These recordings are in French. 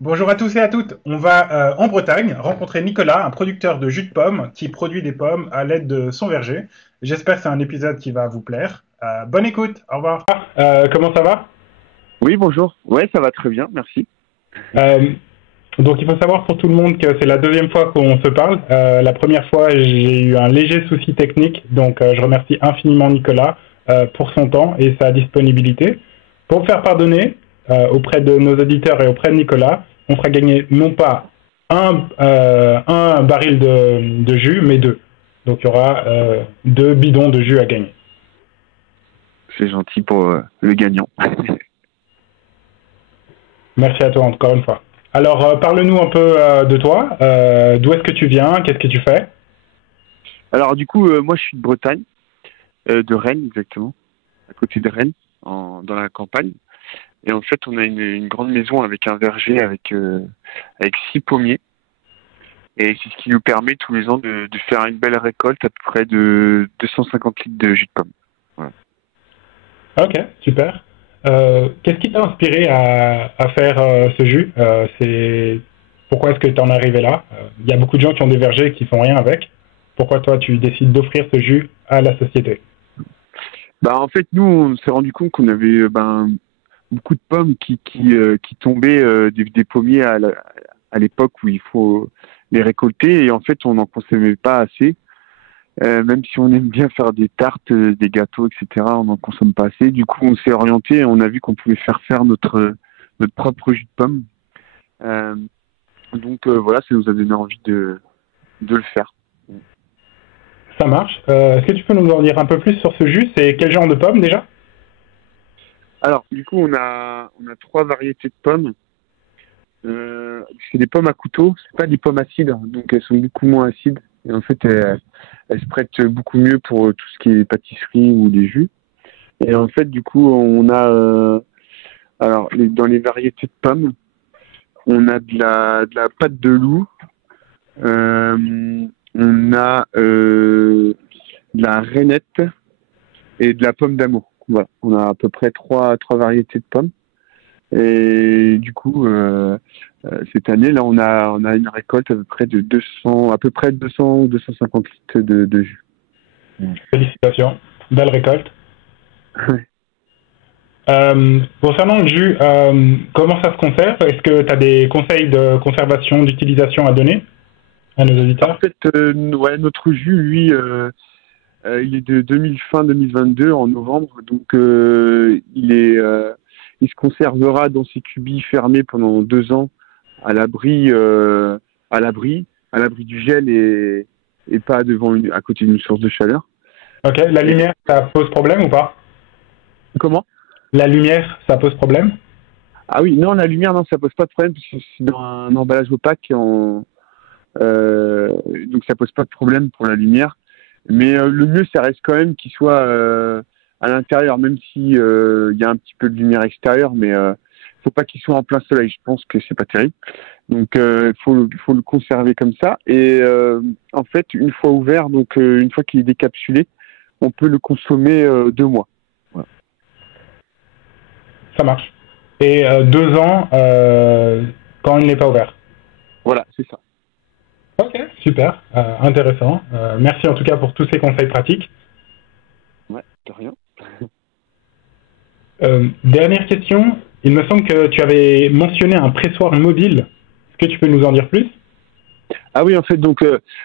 Bonjour à tous et à toutes. On va en Bretagne rencontrer Nicolas, un producteur de jus de pommes qui produit des pommes à l'aide de son verger. J'espère que c'est un épisode qui va vous plaire. Bonne écoute, au revoir. Comment ça va? Oui, bonjour. Ouais, ça va très bien, merci. Euh, donc il faut savoir pour tout le monde que c'est la deuxième fois qu'on se parle. La première fois, j'ai eu un léger souci technique, donc je remercie infiniment Nicolas pour son temps et sa disponibilité. Pour me faire pardonner auprès de nos auditeurs et auprès de Nicolas, on fera gagner non pas un baril de jus, mais deux. Donc il y aura deux bidons de jus à gagner. C'est gentil pour le gagnant. Merci à toi encore une fois. Alors parle-nous un peu de toi. D'où est-ce que tu viens? Qu'est-ce que tu fais? Alors du coup, moi je suis de Bretagne, de Rennes exactement, à côté de Rennes, dans la campagne. Et en fait, on a une grande maison avec un verger avec 6 pommiers. Et c'est ce qui nous permet tous les ans de faire une belle récolte, à peu près de 250 litres de jus de pomme. Voilà. Ok, super. Qu'est-ce qui t'a inspiré à faire ce jus? Pourquoi est-ce que tu en es arrivé là? Il y a beaucoup de gens qui ont des vergers qui font rien avec. Pourquoi toi tu décides d'offrir ce jus à la société? Bah en fait, nous on s'est rendu compte qu'on avait beaucoup de pommes qui tombaient des pommiers à l'époque où il faut les récolter, et en fait on n'en consommait pas assez. Même si on aime bien faire des tartes, des gâteaux, etc., on n'en consomme pas assez. Du coup, on s'est orienté et on a vu qu'on pouvait faire notre propre jus de pomme. Euh, voilà, ça nous a donné envie de le faire. Ça marche. Est-ce que tu peux nous en dire un peu plus sur ce jus? C'est quel genre de pomme déjà? Alors, du coup, on a 3 variétés de pommes. C'est des pommes à couteau, c'est pas des pommes acides, donc elles sont beaucoup moins acides. Et en fait, elles se prêtent beaucoup mieux pour tout ce qui est pâtisserie ou des jus. Et en fait, du coup, on a dans les variétés de pommes, on a de la pâte de loup, on a de la rainette et de la pomme d'amour. Voilà, on a à peu près trois variétés de pommes. Et du coup, cette année, là, on a une récolte à peu près de 200 ou 250 litres de jus. Félicitations, belle récolte. Concernant le jus, comment ça se conserve? Est-ce que tu as des conseils de conservation, d'utilisation à donner à nos En auditeurs? fait, ouais, notre jus, lui, il est de fin 2022, en novembre, donc il se conservera dans ses cubis fermés pendant 2 ans, à l'abri, à l'abri, à l'abri du gel et pas à côté d'une source de chaleur. Ok, la Et lumière, ça pose problème ou pas? comment? La lumière, ça pose problème? Ah oui, non, la lumière, non, ça pose pas de problème parce que c'est dans un emballage opaque, donc ça pose pas de problème pour la lumière. Mais le mieux, ça reste quand même qu'il soit à l'intérieur, même si il y a un petit peu de lumière extérieure, mais faut pas qu'il soit en plein soleil. Je pense que c'est pas terrible. Donc faut le conserver comme ça. Et en fait, une fois ouvert, donc une fois qu'il est décapsulé, on peut le consommer 2 mois. Voilà. Ça marche. Et 2 ans quand il n'est pas ouvert. Voilà, c'est ça. Ok, super, intéressant. Merci en tout cas pour tous ces conseils pratiques. Ouais, de rien. Dernière question, il me semble que tu avais mentionné un pressoir mobile. Est-ce que tu peux nous en dire plus? Ah oui, en fait, donc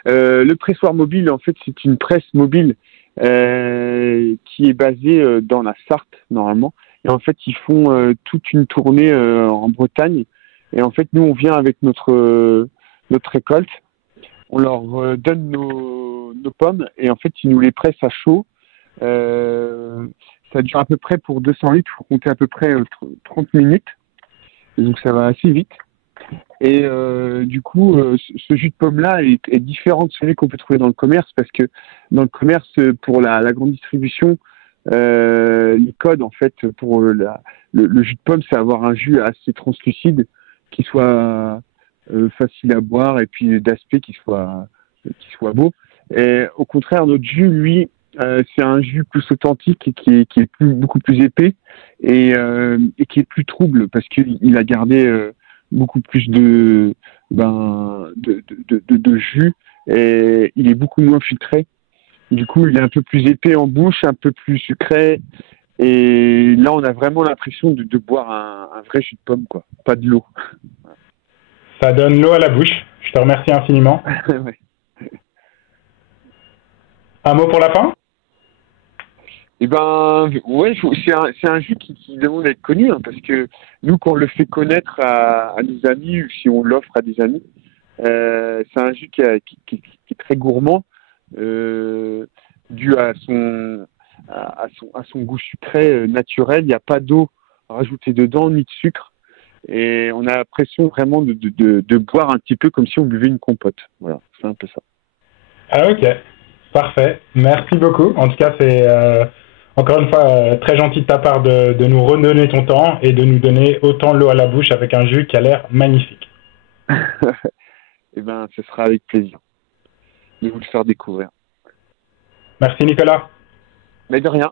le pressoir mobile, en fait, c'est une presse mobile qui est basée dans la Sarthe normalement. Et en fait, ils font toute une tournée en Bretagne. Et en fait, nous, on vient avec notre récolte, on leur donne nos pommes et en fait, ils nous les pressent à chaud. Ça dure à peu près pour 200 litres, il faut compter à peu près 30 minutes. Et donc, ça va assez vite. Et du coup, ce jus de pomme-là est différent de celui qu'on peut trouver dans le commerce parce que dans le commerce, pour la grande distribution, les codes, en fait, pour le jus de pomme, c'est avoir un jus assez translucide qui soit facile à boire et puis d'aspect qui soit beau. Et au contraire, notre jus, lui, C'est un jus plus authentique et qui est beaucoup plus épais et qui est plus trouble parce qu'il a gardé beaucoup plus de jus et il est beaucoup moins filtré. Du coup, il est un peu plus épais en bouche, un peu plus sucré. Et là, on a vraiment l'impression de boire un vrai jus de pomme, quoi. Pas de l'eau. Ça donne l'eau à la bouche. Je te remercie infiniment. Ouais. Un mot pour la fin? Eh ben, ouais, c'est un jus qui demande d'être connu, hein, parce que nous, quand on le fait connaître à nos amis ou si on l'offre à des amis, c'est un jus qui est très gourmand, dû à son goût sucré naturel. Il n'y a pas d'eau rajoutée dedans, ni de sucre. Et on a l'impression vraiment de boire un petit peu comme si on buvait une compote. Voilà, c'est un peu ça. Ah ok, parfait. Merci beaucoup. En tout cas, c'est encore une fois très gentil de ta part de nous redonner ton temps et de nous donner autant l'eau à la bouche avec un jus qui a l'air magnifique. Eh ben, ce sera avec plaisir de vous le faire découvrir. Merci Nicolas. Mais de rien.